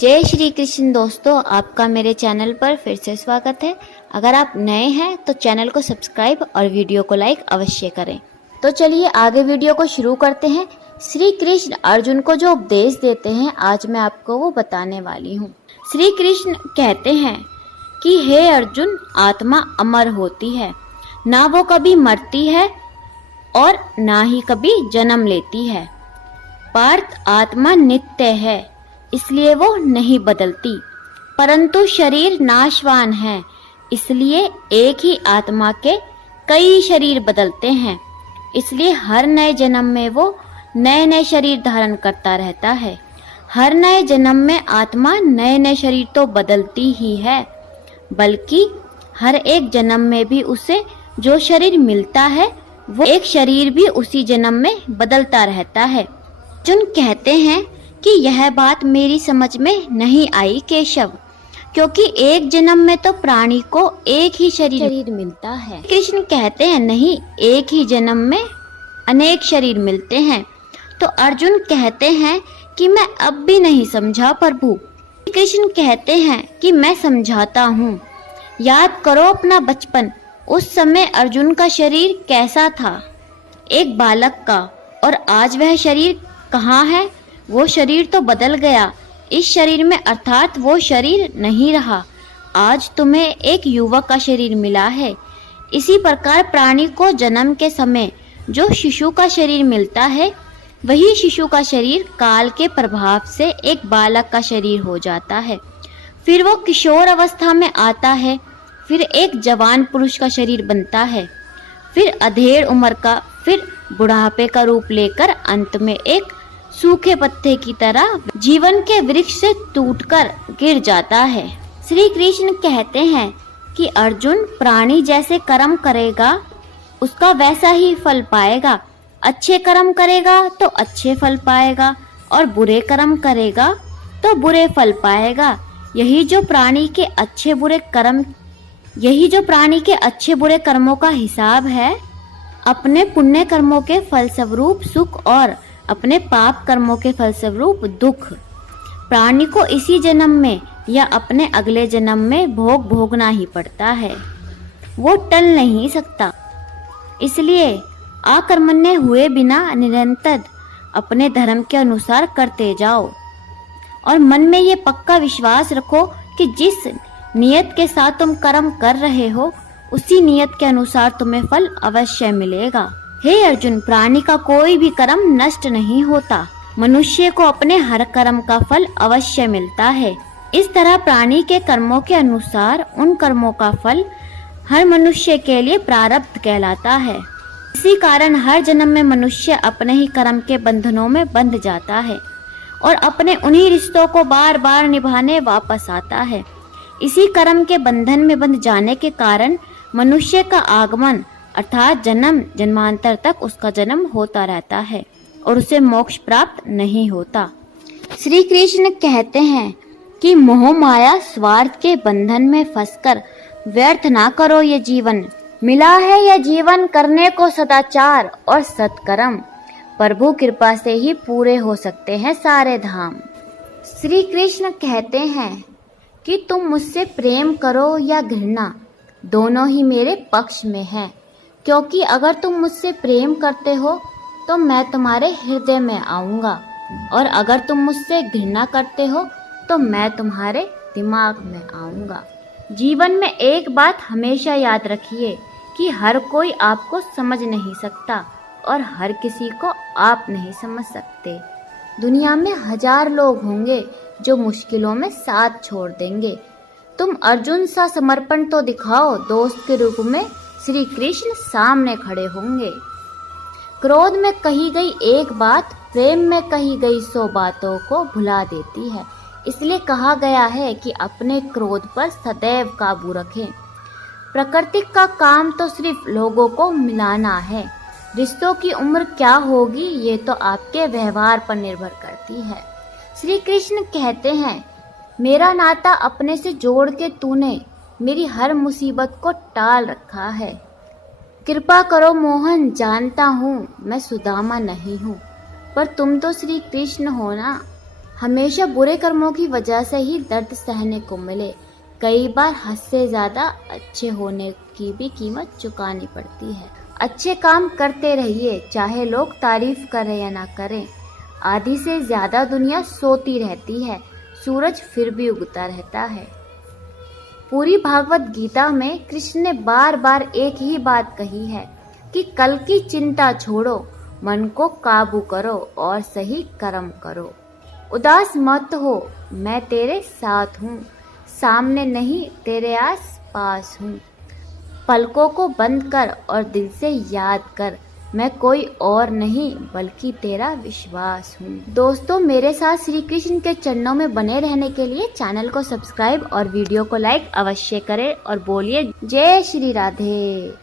जय श्री कृष्ण दोस्तों, आपका मेरे चैनल पर फिर से स्वागत है। अगर आप नए हैं तो चैनल को सब्सक्राइब और वीडियो को लाइक अवश्य करें। तो चलिए आगे वीडियो को शुरू करते हैं। श्री कृष्ण अर्जुन को जो उपदेश देते हैं, आज मैं आपको वो बताने वाली हूँ। श्री कृष्ण कहते हैं कि हे अर्जुन, आत्मा अमर होती है, ना वो कभी मरती है और ना ही कभी जन्म लेती है। पार्थ, आत्मा नित्य है, इसलिए वो नहीं बदलती, परंतु शरीर नाशवान है, इसलिए एक ही आत्मा के कई शरीर बदलते हैं। इसलिए हर नए जन्म में वो नए नए शरीर धारण करता रहता है। हर नए जन्म में आत्मा नए नए शरीर तो बदलती ही है, बल्कि हर एक जन्म में भी उसे जो शरीर मिलता है वो एक शरीर भी उसी जन्म में बदलता रहता है। अर्जुन कहते हैं कि यह बात मेरी समझ में नहीं आई केशव, क्योंकि एक जन्म में तो प्राणी को एक ही शरीर मिलता है। कृष्ण कहते हैं नहीं, एक ही जन्म में अनेक शरीर मिलते हैं। तो अर्जुन कहते हैं कि मैं अब भी नहीं समझा प्रभु। कृष्ण कहते हैं कि मैं समझाता हूँ। याद करो अपना बचपन, उस समय अर्जुन का शरीर कैसा था, एक बालक का, और आज वह शरीर कहाँ है? वो शरीर तो बदल गया। इस शरीर में अर्थात वो शरीर नहीं रहा। आज तुम्हें एक युवक का शरीर मिला है। इसी प्रकार प्राणी को जन्म के समय जो शिशु का शरीर मिलता है, वही शिशु का शरीर काल के प्रभाव से एक बालक का शरीर हो जाता है। फिर वो किशोर अवस्था में आता है, फिर एक जवान पुरुष का शरीर बनता है, फिर अधेड़ उम्र का, फिर बुढ़ापे का रूप लेकर अंत में एक सूखे पत्ते की तरह जीवन के वृक्ष से टूटकर गिर जाता है। श्री कृष्ण कहते हैं कि अर्जुन, प्राणी जैसे कर्म करेगा उसका वैसा ही फल पाएगा। अच्छे कर्म करेगा तो अच्छे फल पाएगा, और बुरे कर्म करेगा तो बुरे फल पाएगा। यही जो प्राणी के अच्छे बुरे कर्मों का हिसाब है। अपने पुण्य कर्मों के फलस्वरूप सुख और अपने पाप कर्मों के फलस्वरूप दुख प्राणी को इसी जन्म में या अपने अगले जन्म में भोगना ही पड़ता है। वो टल नहीं सकता। इसलिए अकर्मण्य हुए बिना निरंतर अपने धर्म के अनुसार करते जाओ, और मन में ये पक्का विश्वास रखो कि जिस नियत के साथ तुम कर्म कर रहे हो, उसी नियत के अनुसार तुम्हें फल अवश्य मिलेगा। हे अर्जुन, प्राणी का कोई भी कर्म नष्ट नहीं होता। मनुष्य को अपने हर कर्म का फल अवश्य मिलता है। इस तरह प्राणी के कर्मों के अनुसार उन कर्मों का फल हर मनुष्य के लिए प्रारब्ध कहलाता है। इसी कारण हर जन्म में मनुष्य अपने ही कर्म के बंधनों में बंध जाता है और अपने उन्हीं रिश्तों को बार बार निभाने वापस आता है। इसी कर्म के बंधन में बंध जाने के कारण मनुष्य का आगमन अर्थात जन्म जन्मांतर तक उसका जन्म होता रहता है और उसे मोक्ष प्राप्त नहीं होता। श्री कृष्ण कहते हैं कि मोह माया स्वार्थ के बंधन में फंसकर व्यर्थ ना करो ये जीवन। मिला है यह जीवन करने को सदाचार और सत्कर्म। प्रभु कृपा से ही पूरे हो सकते हैं सारे धाम। श्री कृष्ण कहते हैं कि तुम मुझसे प्रेम करो या घृणा, दोनों ही मेरे पक्ष में है, क्योंकि अगर तुम मुझसे प्रेम करते हो तो मैं तुम्हारे हृदय में आऊंगा, और अगर तुम मुझसे घृणा करते हो तो मैं तुम्हारे दिमाग में आऊंगा। जीवन में एक बात हमेशा याद रखिए कि हर कोई आपको समझ नहीं सकता और हर किसी को आप नहीं समझ सकते। दुनिया में 1000 लोग होंगे जो मुश्किलों में साथ छोड़ देंगे। तुम अर्जुन सा समर्पण तो दिखाओ, दोस्त के रूप में श्री कृष्ण सामने खड़े होंगे। क्रोध में कही गई एक बात प्रेम में कही गई 100 बातों को भुला देती है। इसलिए कहा गया है कि अपने क्रोध पर सदैव काबू रखें। प्रकृति का काम तो सिर्फ लोगों को मिलाना है। रिश्तों की उम्र क्या होगी ये तो आपके व्यवहार पर निर्भर करती है। श्री कृष्ण कहते हैं, मेरा नाता अपने से जोड़ के तूने मेरी हर मुसीबत को टाल रखा है। कृपा करो मोहन, जानता हूँ मैं सुदामा नहीं हूँ, पर तुम तो श्री कृष्ण हो ना। हमेशा बुरे कर्मों की वजह से ही दर्द सहने को मिले। कई बार हद से ज्यादा अच्छे होने की भी कीमत चुकानी पड़ती है। अच्छे काम करते रहिए, चाहे लोग तारीफ करें या ना करें। आधी से ज्यादा दुनिया सोती रहती है, सूरज फिर भी उगता रहता है। पूरी भागवत गीता में कृष्ण ने बार बार एक ही बात कही है कि कल की चिंता छोड़ो, मन को काबू करो और सही कर्म करो। उदास मत हो, मैं तेरे साथ हूँ, सामने नहीं तेरे आस पास हूँ। पलकों को बंद कर और दिल से याद कर, मैं कोई और नहीं बल्कि तेरा विश्वास हूँ। दोस्तों, मेरे साथ श्री कृष्ण के चरणों में बने रहने के लिए चैनल को सब्सक्राइब और वीडियो को लाइक अवश्य करें और बोलिए जय श्री राधे।